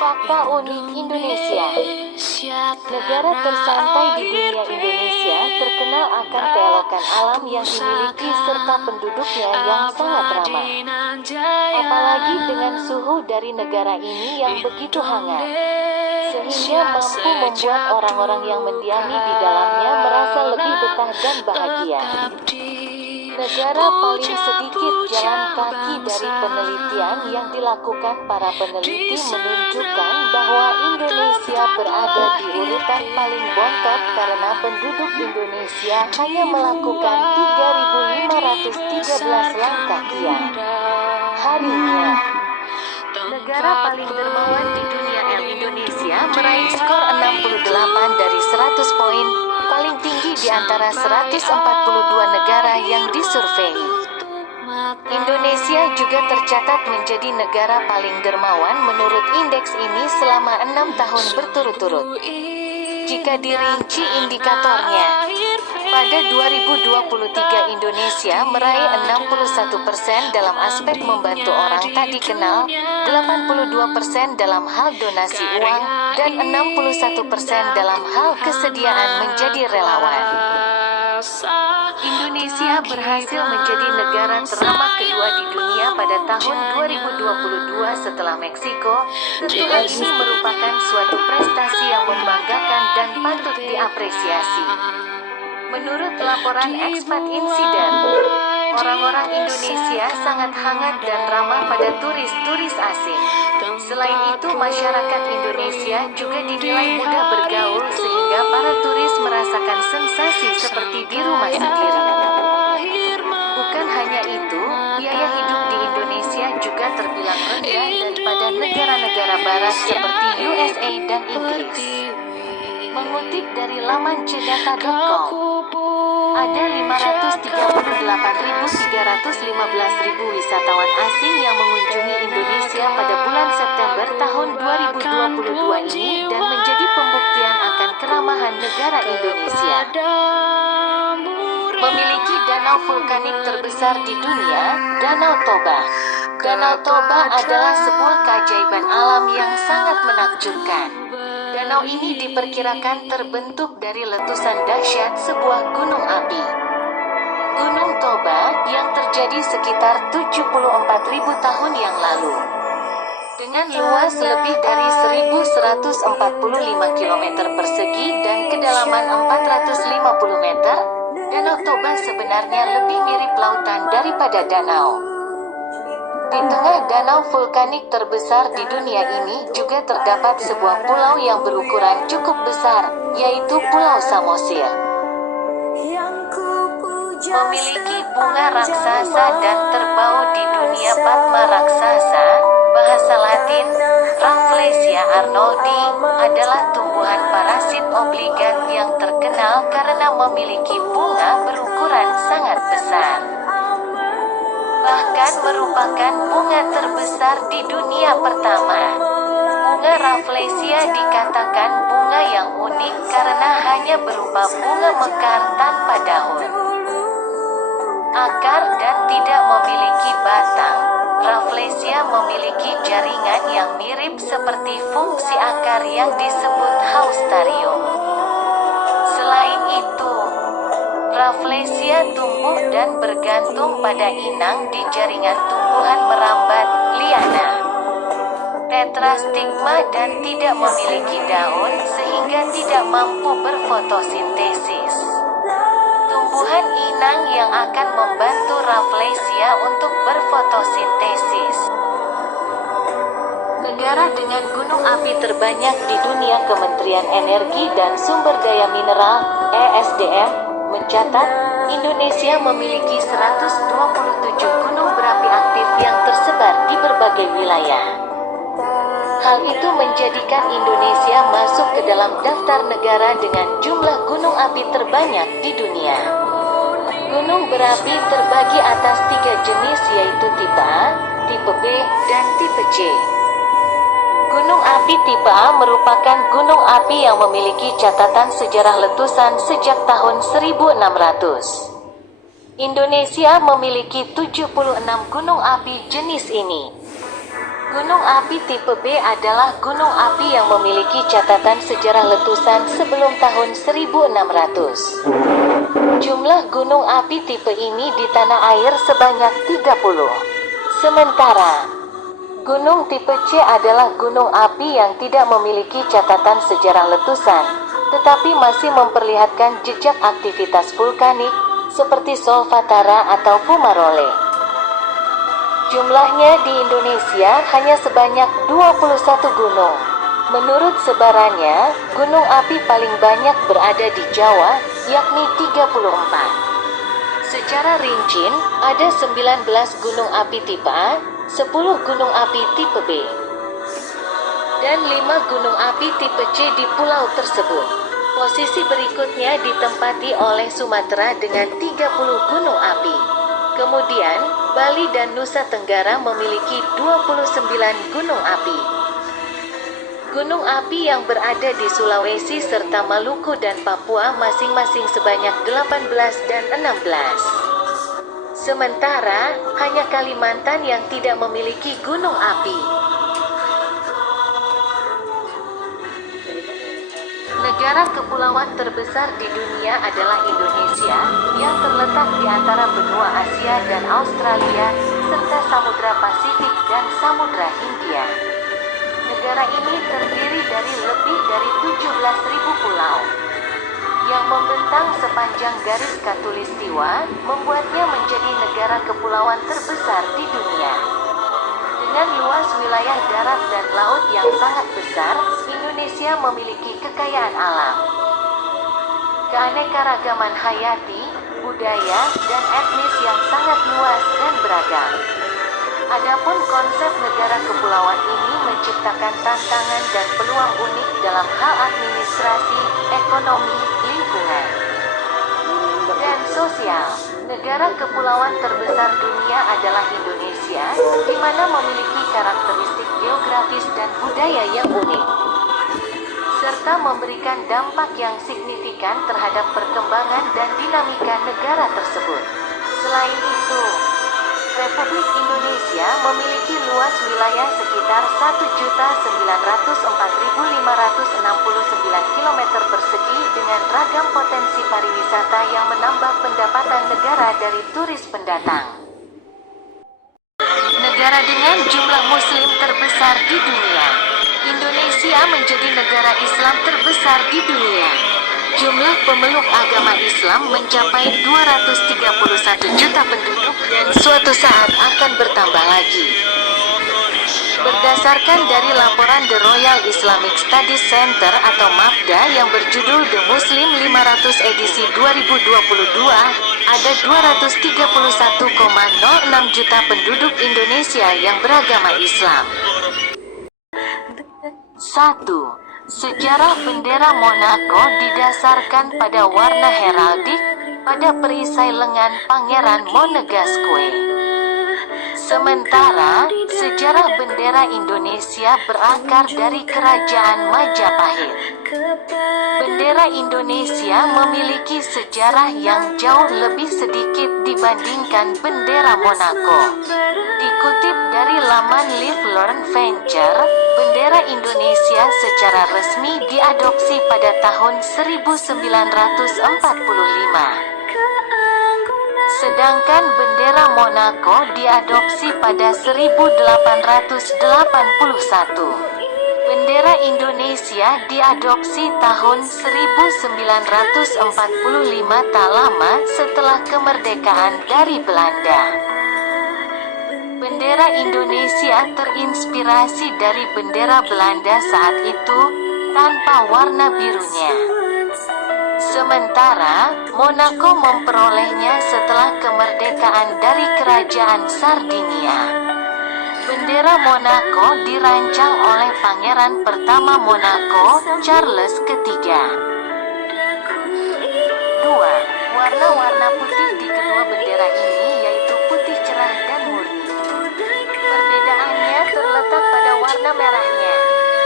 Fakta unik Indonesia. Negara tersantai di dunia, Indonesia terkenal akan keelokan alam yang dimiliki serta penduduknya yang sangat ramah. Apalagi dengan suhu dari negara ini yang begitu hangat, sehingga mampu membuat orang-orang yang mendiami di dalamnya merasa lebih betah dan bahagia. Negara paling sedikit jalan kaki. Dari penelitian yang dilakukan para peneliti menunjukkan bahwa Indonesia berada di urutan paling bontot karena penduduk Indonesia hanya melakukan 3.513 langkah kian harinya. Negara paling dermawan di dunia, Indonesia meraih skor 68 dari 100 poin, paling tinggi di antara 142 negara yang disurvei. Indonesia juga tercatat menjadi negara paling dermawan menurut indeks ini selama 6 tahun berturut-turut. Jika dirinci indikatornya, pada 2023 Indonesia meraih 61% dalam aspek membantu orang tak dikenal, 82% dalam hal donasi uang, dan 61% dalam hal kesediaan menjadi relawan. Indonesia berhasil menjadi negara teramah kedua di dunia pada tahun 2022 setelah Meksiko. Tentu hal ini merupakan suatu prestasi yang membanggakan dan patut diapresiasi. Menurut laporan Expat Incident, orang-orang Indonesia sangat hangat dan ramah pada turis-turis asing. Selain itu, masyarakat Indonesia juga dinilai mudah bergaul sehingga para turis merasakan sensasi seperti di rumah sendiri. Bukan hanya itu, biaya hidup di Indonesia juga terbilang rendah daripada negara-negara barat seperti USA dan Inggris. Mengutip dari laman cedata.com, ada 538.315 wisatawan asing yang mengunjungi Indonesia pada bulan September tahun 2022 ini dan menjadi pembuktian akan keramahan negara Indonesia. Memiliki danau vulkanik terbesar di dunia, Danau Toba. Danau Toba adalah sebuah keajaiban alam yang sangat menakjubkan. Danau ini diperkirakan terbentuk dari letusan dahsyat sebuah gunung api. Gunung Toba yang terjadi sekitar 74.000 tahun yang lalu. Dengan luas lebih dari 1.145 km persegi dan kedalaman 450 meter, Danau Toba sebenarnya lebih mirip lautan daripada danau. Di tengah danau vulkanik terbesar di dunia ini juga terdapat sebuah pulau yang berukuran cukup besar, yaitu Pulau Samosir. Memiliki bunga raksasa dan terbau di dunia Padma raksasa, bahasa Latin, Rafflesia arnoldi, adalah tumbuhan parasit obligat yang terkenal karena memiliki bunga berukuran sangat besar. Bahkan merupakan bunga terbesar di dunia pertama. Bunga Rafflesia dikatakan bunga yang unik karena hanya berupa bunga mekar tanpa daun, akar dan tidak memiliki batang. Rafflesia memiliki jaringan yang mirip seperti fungsi akar yang disebut haustarium. Selain itu, Rafflesia tumbuh dan bergantung pada inang di jaringan tumbuhan merambat, liana, tetrastigma dan tidak memiliki daun sehingga tidak mampu berfotosintesis. Tumbuhan inang yang akan membantu Rafflesia untuk berfotosintesis. Negara dengan gunung api terbanyak di dunia, Kementerian Energi dan Sumber Daya Mineral (ESDM) mencatat, Indonesia memiliki 127 gunung berapi aktif yang tersebar di berbagai wilayah. Hal itu menjadikan Indonesia masuk ke dalam daftar negara dengan jumlah gunung api terbanyak di dunia. Gunung berapi terbagi atas 3 jenis, yaitu tipe A, tipe B, dan tipe C. Gunung api tipe A merupakan gunung api yang memiliki catatan sejarah letusan sejak tahun 1600. Indonesia memiliki 76 gunung api jenis ini. Gunung api tipe B adalah gunung api yang memiliki catatan sejarah letusan sebelum tahun 1600. Jumlah gunung api tipe ini di tanah air sebanyak 30. Sementara gunung tipe C adalah gunung api yang tidak memiliki catatan sejarah letusan, tetapi masih memperlihatkan jejak aktivitas vulkanik, seperti Solfatara atau Fumarole. Jumlahnya di Indonesia hanya sebanyak 21 gunung. Menurut sebarannya, gunung api paling banyak berada di Jawa, yakni 34. Secara rinci, ada 19 gunung api tipe A, 10 gunung api tipe B, dan 5 gunung api tipe C di pulau tersebut. Posisi berikutnya ditempati oleh Sumatera dengan 30 gunung api. Kemudian, Bali dan Nusa Tenggara memiliki 29 gunung api. Gunung api yang berada di Sulawesi serta Maluku dan Papua masing-masing sebanyak 18 dan 16. Sementara, hanya Kalimantan yang tidak memiliki gunung api. Negara kepulauan terbesar di dunia adalah Indonesia, yang terletak di antara benua Asia dan Australia, serta Samudra Pasifik dan Samudra Hindia. Negara ini terdiri dari lebih dari 17.000 pulau, yang membentang sepanjang garis khatulistiwa, membuatnya menjadi negara kepulauan terbesar di dunia. Dengan luas wilayah darat dan laut yang sangat besar, Indonesia memiliki kekayaan alam, keanekaragaman hayati, budaya, dan etnis yang sangat luas dan beragam. Adapun konsep negara kepulauan ini menciptakan tantangan dan peluang unik dalam hal administrasi, ekonomi, lingkungan, dan sosial. Negara kepulauan terbesar dunia adalah Indonesia, di mana memiliki karakteristik geografis dan budaya yang unik, serta memberikan dampak yang signifikan terhadap perkembangan dan dinamika negara tersebut. Selain itu, Republik Indonesia memiliki luas wilayah sekitar 1.904.569 km persegi dengan ragam potensi pariwisata yang menambah pendapatan negara dari turis pendatang. Negara dengan jumlah muslim terbesar di dunia. Indonesia menjadi negara Islam terbesar di dunia. Jumlah pemeluk agama Islam mencapai 231 juta penduduk dan suatu saat akan bertambah lagi. Berdasarkan dari laporan The Royal Islamic Studies Center atau MAPDA yang berjudul The Muslim 500 edisi 2022, ada 231,06 juta penduduk Indonesia yang beragama Islam. 1. Sejarah bendera Monaco didasarkan pada warna heraldik pada perisai lengan Pangeran Monegasque. Sementara, sejarah bendera Indonesia berakar dari Kerajaan Majapahit. Bendera Indonesia memiliki sejarah yang jauh lebih sedikit dibandingkan bendera Monaco. Dikutip dari laman Live Learn Venture, bendera Indonesia secara resmi diadopsi pada tahun 1945. Sedangkan bendera Monaco diadopsi pada 1881. Bendera Indonesia diadopsi tahun 1945, tak lama setelah kemerdekaan dari Belanda. Bendera Indonesia terinspirasi dari bendera Belanda saat itu, tanpa warna birunya. Sementara, Monaco memperolehnya setelah kemerdekaan dari Kerajaan Sardinia. Bendera Monaco dirancang oleh Pangeran pertama Monaco, Charles III. 2. Warna-warna putih di kedua bendera ini yaitu putih cerah dan murni. Perbedaannya terletak pada warna merahnya.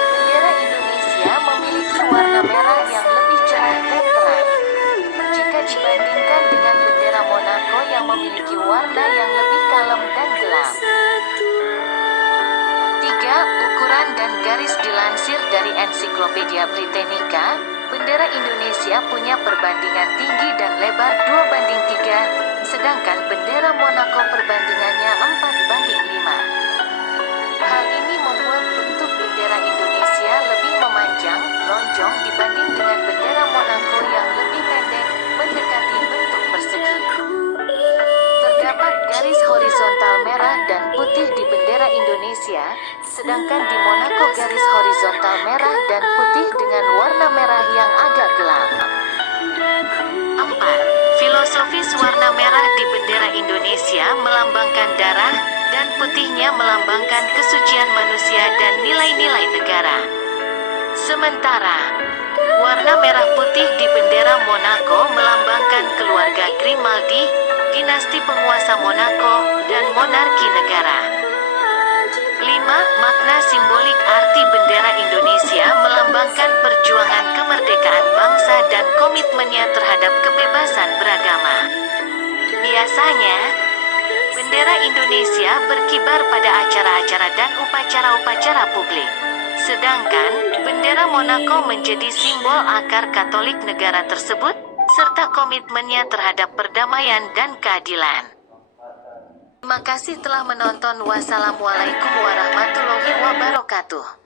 Bendera Indonesia memiliki warna merah yang lebih cerah dan terang, jika dibandingkan dengan bendera Monaco yang memiliki warna yang lebih kalem dan gelap. 3. Gaya, ukuran dan garis dilansir dari Ensiklopedia Britannica, bendera Indonesia punya perbandingan tinggi dan lebar 2:3, sedangkan bendera Monaco perbandingannya 4:5. Hal ini membuat bentuk bendera Indonesia lebih memanjang, lonjong dibanding dengan bendera Monaco yang lebih pendek, mendekati bentuk persegi. Terdapat garis horizontal merah dan putih di bendera Indonesia, sedangkan di Monaco garis horizontal merah dan putih dengan warna merah yang agak gelap. 4. Filosofis warna merah di bendera Indonesia melambangkan darah, dan putihnya melambangkan kesucian manusia dan nilai-nilai negara. Sementara, warna merah putih di bendera Monaco melambangkan keluarga Grimaldi, dinasti penguasa Monaco, dan monarki negara. 5. Makna simbolik arti bendera Indonesia melambangkan perjuangan kemerdekaan bangsa dan komitmennya terhadap kebebasan beragama. Biasanya, bendera Indonesia berkibar pada acara-acara dan upacara-upacara publik. Sedangkan, bendera Monaco menjadi simbol akar Katolik negara tersebut, serta komitmennya terhadap perdamaian dan keadilan. Terima kasih telah menonton. Wassalamualaikum warahmatullahi wabarakatuh.